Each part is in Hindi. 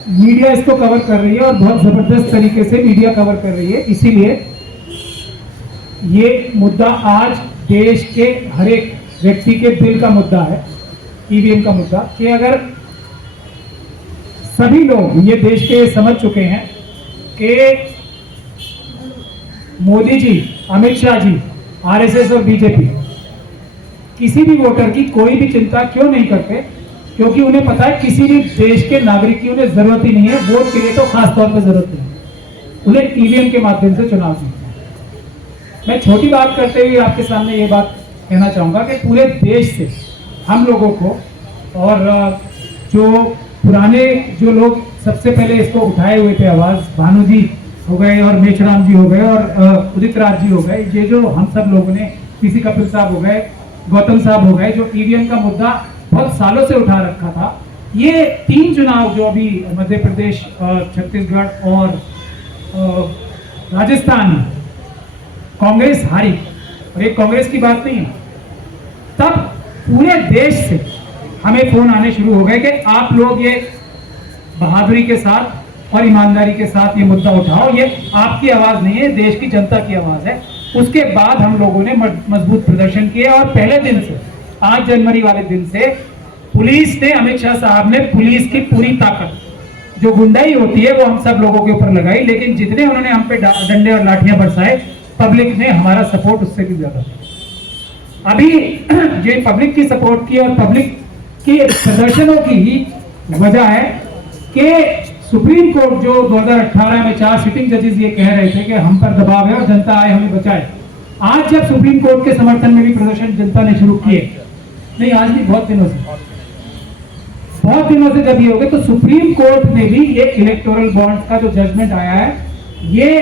मीडिया इसको कवर कर रही है और बहुत जबरदस्त तरीके से मीडिया कवर कर रही है। इसीलिए ये मुद्दा आज देश के हर एक व्यक्ति के दिल का मुद्दा है, ईवीएम का मुद्दा, कि अगर सभी लोग ये देश के समझ चुके हैं कि मोदी जी, अमित शाह जी, आरएसएस और बीजेपी किसी भी वोटर की कोई भी चिंता क्यों नहीं करते, क्योंकि उन्हें पता है किसी भी देश के नागरिक की उन्हें जरूरत ही नहीं है, वोट के लिए तो खास तौर पर जरूरत नहीं है, उन्हें ईवीएम के माध्यम से चुनाव जीतना है। मैं छोटी बात करते हुए आपके सामने ये बात कहना चाहूंगा कि पूरे देश से हम लोगों को, और जो पुराने जो लोग सबसे पहले इसको उठाए हुए थे आवाज, भानु जी हो गए और मेचराम जी हो गए और उदित राज जी हो गए, ये जो हम सब लोगों ने, पीसी कपिल साहब हो गए, गौतम साहब हो गए, जो ईवीएम का मुद्दा बहुत सालों से उठा रखा था। ये 3 चुनाव जो अभी मध्य प्रदेश, छत्तीसगढ़ और राजस्थान में कांग्रेस हारी, और एक कांग्रेस की बात नहीं है, तब पूरे देश से हमें फोन आने शुरू हो गए कि आप लोग ये बहादुरी के साथ और ईमानदारी के साथ ये मुद्दा उठाओ, ये आपकी आवाज नहीं है, देश की जनता की आवाज है। उसके बाद हम लोगों ने मजबूत प्रदर्शन किए और पहले दिन से, 8 जनवरी वाले दिन से पुलिस ने, अमित शाह साहब ने पुलिस की पूरी ताकत, जो गुंडाई होती है वो हम सब लोगों के ऊपर लगाई, लेकिन जितने उन्होंने हम पे डंडे और लाठियां बरसाए, पब्लिक ने हमारा सपोर्ट उससे भी ज्यादा। अभी ये पब्लिक की सपोर्ट की और पब्लिक के प्रदर्शनों की ही वजह है कि सुप्रीम कोर्ट जो 2018 में 4 सिटिंग जजेस ये कह रहे थे कि हम पर दबाव है और जनता आए हमें बचाए, आज जब सुप्रीम कोर्ट के समर्थन में भी प्रदर्शन जनता ने शुरू किए, नहीं आज नहीं, बहुत दिनों से जब ये हो गए, तो सुप्रीम कोर्ट ने भी ये इलेक्टोरल बॉन्ड्स का जो जजमेंट आया है, ये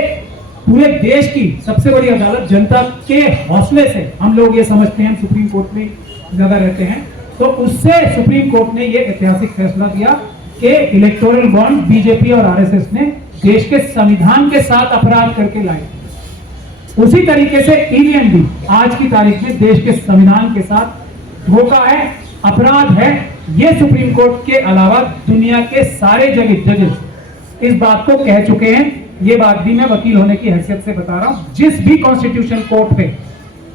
पूरे देश की सबसे बड़ी अदालत, जनता के हौसले से हम लोग ये समझते हैं, सुप्रीम कोर्ट में ज्यादा रहते हैं, तो उससे सुप्रीम कोर्ट ने ये ऐतिहासिक फैसला दिया कि इलेक्टोरल बॉन्ड बीजेपी और आरएसएस ने देश के संविधान के साथ अपराध करके लाए। उसी तरीके से ईवीएम भी आज की तारीख में देश के संविधान के साथ धोखा है, अपराध है। ये सुप्रीम कोर्ट के अलावा दुनिया के सारे जजेस इस बात को कह चुके हैं। ये बात भी मैं वकील होने की हैसियत से बता रहा हूं, जिस भी कॉन्स्टिट्यूशन कोर्ट पे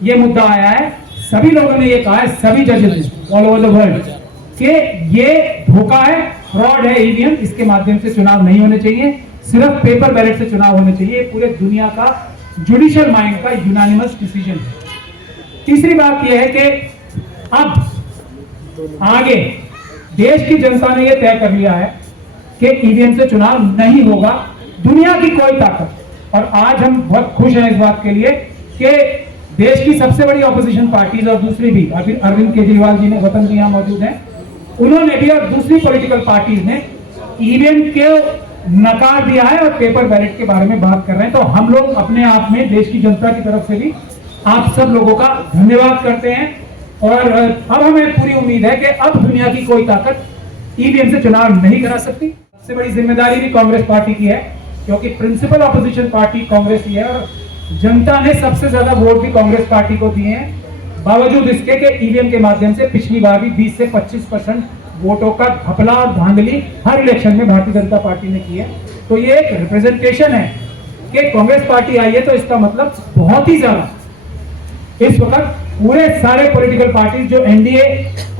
ये मुद्दा आया है, सभी लोगों ने ये कहा है, सभी जजेस ऑल ओवर द वर्ल्ड, कि ये धोखा है, फ्रॉड है ईवीएम, इसके माध्यम से चुनाव नहीं होने चाहिए, सिर्फ पेपर बैलेट से चुनाव होने चाहिए। पूरे दुनिया का जुडिशियल माइंड का यूनानिमस डिसीजन है। तीसरी बात यह है कि अब आगे देश की जनता ने यह तय कर लिया है कि ईवीएम से चुनाव नहीं होगा, दुनिया की कोई ताकत, और आज हम बहुत खुश हैं इस बात के लिए कि देश की सबसे बड़ी ऑपोजिशन पार्टीज और दूसरी भी, अरविंद केजरीवाल जी ने, वतन जी यहाँ मौजूद हैं, उन्होंने भी और दूसरी पॉलिटिकल पार्टीज ने ईवीएम के नकार दिया है और पेपर बैलेट के बारे में बात कर रहे हैं। तो हम लोग अपने आप में देश की जनता की तरफ से भी आप सब लोगों का धन्यवाद करते हैं, और अब हमें पूरी उम्मीद है कि अब दुनिया की कोई ताकत ईवीएम से चुनाव नहीं करा सकती। सबसे बड़ी जिम्मेदारी भी कांग्रेस पार्टी की है, क्योंकि प्रिंसिपल ऑपोजिशन पार्टी कांग्रेस ही है और जनता ने सबसे ज्यादा वोट भी कांग्रेस पार्टी को दिए हैं, बावजूद इसके कि ईवीएम के माध्यम से पिछली बार भी 20 से 25% वोटों का घपला और धांधली हर इलेक्शन में भारतीय जनता पार्टी ने की है। तो ये एक रिप्रेजेंटेशन है कि कांग्रेस पार्टी आई है, तो इसका मतलब बहुत ही ज्यादा इस वक्त पूरे सारे पॉलिटिकल पार्टी जो एनडीए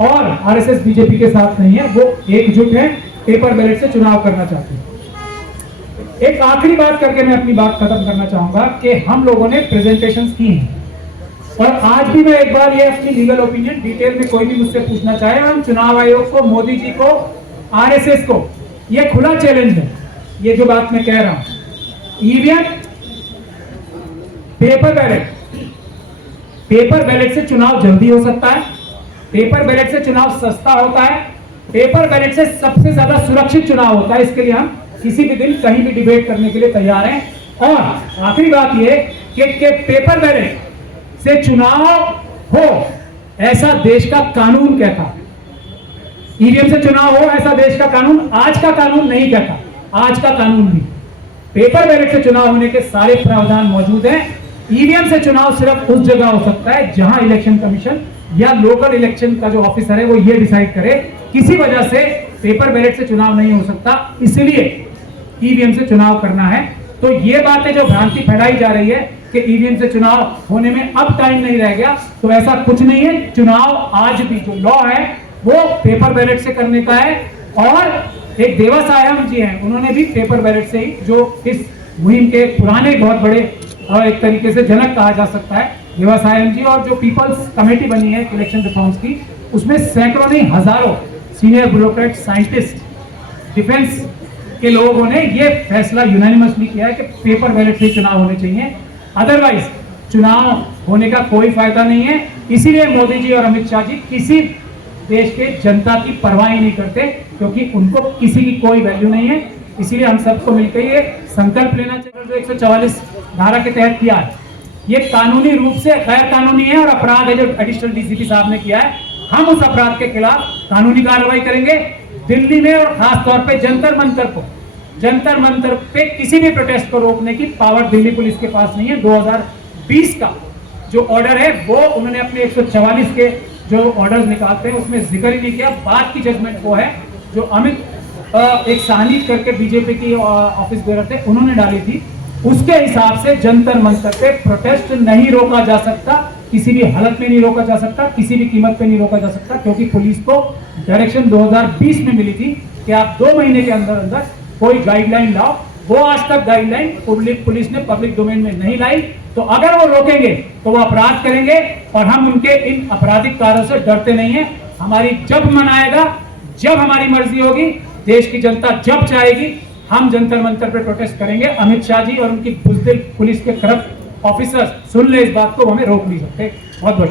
और आरएसएस बीजेपी के साथ नहीं है, वो एकजुट है, पेपर बैलेट से चुनाव करना चाहते हैं। एक आखिरी बात करके मैं अपनी बात खत्म करना चाहूंगा कि हम लोगों ने प्रेजेंटेशंस की हैं, और आज भी मैं एक बार ये अपनी लीगल ओपिनियन डिटेल में कोई भी मुझसे पूछना चाहे, हम चुनाव आयोग को, मोदी जी को, आरएसएस को, ये खुला चैलेंज है, ये जो बात मैं कह रहा हूं, ईवीएम, पेपर बैलेट से चुनाव जल्दी हो सकता है, पेपर बैलेट से चुनाव सस्ता होता है, पेपर बैलेट से सबसे ज्यादा सुरक्षित चुनाव होता है। इसके लिए हम किसी भी दिन कहीं भी डिबेट करने के लिए तैयार हैं। और आखिरी बात यह कि पेपर बैलेट से चुनाव हो ऐसा देश का कानून कहता, ईवीएम से चुनाव हो ऐसा देश का कानून, आज का कानून नहीं कहता। आज का कानून भी पेपर बैलेट से चुनाव होने के सारे प्रावधान मौजूद हैं। ईवीएम से चुनाव सिर्फ उस जगह हो सकता है जहां इलेक्शन कमीशन या लोकल इलेक्शन का जो ऑफिसर है वो ये डिसाइड करे किसी वजह से पेपर बैलेट से चुनाव नहीं हो सकता, इसलिए ईवीएम से चुनाव करना है। तो ये बातें जो भ्रांति फैलाई जा रही है कि ईवीएम से चुनाव होने में अब टाइम नहीं रह गया, तो ऐसा कुछ नहीं है। चुनाव आज भी जो लॉ है वो पेपर बैलेट से करने का है। और एक देवा सायम जी हैं, उन्होंने भी पेपर बैलेट से ही, जो इस मुहिम के पुराने बहुत बड़े एक तरीके से जनक कहा जा सकता है, देवा सायम जी। और जो पीपल्स कमेटी बनी है इलेक्शन रिफॉर्म्स की, उसमें सैकड़ों नहीं हजारों सीनियर ब्यूरोक्रेट, साइंटिस्ट, डिफेंस के लोगों ने ये फैसला यूनानिमसली किया है कि पेपर बैलेट से चुनाव होने चाहिए, अदरवाइज चुनाव होने का कोई फायदा नहीं है। इसीलिए मोदी जी और अमित शाह जी किसी देश के जनता की परवाह ही नहीं करते, क्योंकि उनको किसी की कोई वैल्यू नहीं है। इसीलिए हम सबको मिलकर ये संकल्प लेना चाहिए, जो 144 धारा के तहत किया है, ये कानूनी रूप से गैर कानूनी है और अपराध है जो एडिशनल डीसीपी साहब ने किया है। हम उस अपराध के खिलाफ कानूनी कार्रवाई करेंगे। दिल्ली में और खास तौर पे जंतर मंतर पे किसी भी प्रोटेस्ट को रोकने की पावर दिल्ली पुलिस के पास नहीं है। 2020 का जो ऑर्डर है वो उन्होंने अपने 144 के जो ऑर्डर्स निकालते हैं उसमें जिक्र ही नहीं किया। बाद की जजमेंट वो है जो अमित एक साहनी करके बीजेपी की ऑफिस बेरर थे, उन्होंने डाली थी। उसके हिसाब से जंतर मंतर पे प्रोटेस्ट नहीं रोका जा सकता, किसी भी हालत में नहीं रोका जा सकता, किसी भी कीमत पे नहीं रोका जा सकता, क्योंकि पुलिस को डायरेक्शन 2020 में मिली थी कि आप 2 महीने के अंदर अंदर कोई गाइडलाइन लाओ। वो आज तक गाइडलाइन पुलिस ने पब्लिक डोमेन में नहीं लाई। तो अगर वो रोकेंगे तो वो अपराध करेंगे, और हम उनके इन आपराधिक कार्यों से डरते नहीं है। हमारी जब मन आएगा, जब हमारी मर्जी होगी, देश की जनता जब चाहेगी, हम जंतर मंतर पे प्रोटेस्ट करेंगे। अमित शाह जी और उनकी बुज़दिल पुलिस के करप्ट ऑफिसर्स सुन ले इस बात को, हमें रोक नहीं सकते। बहुत बहुत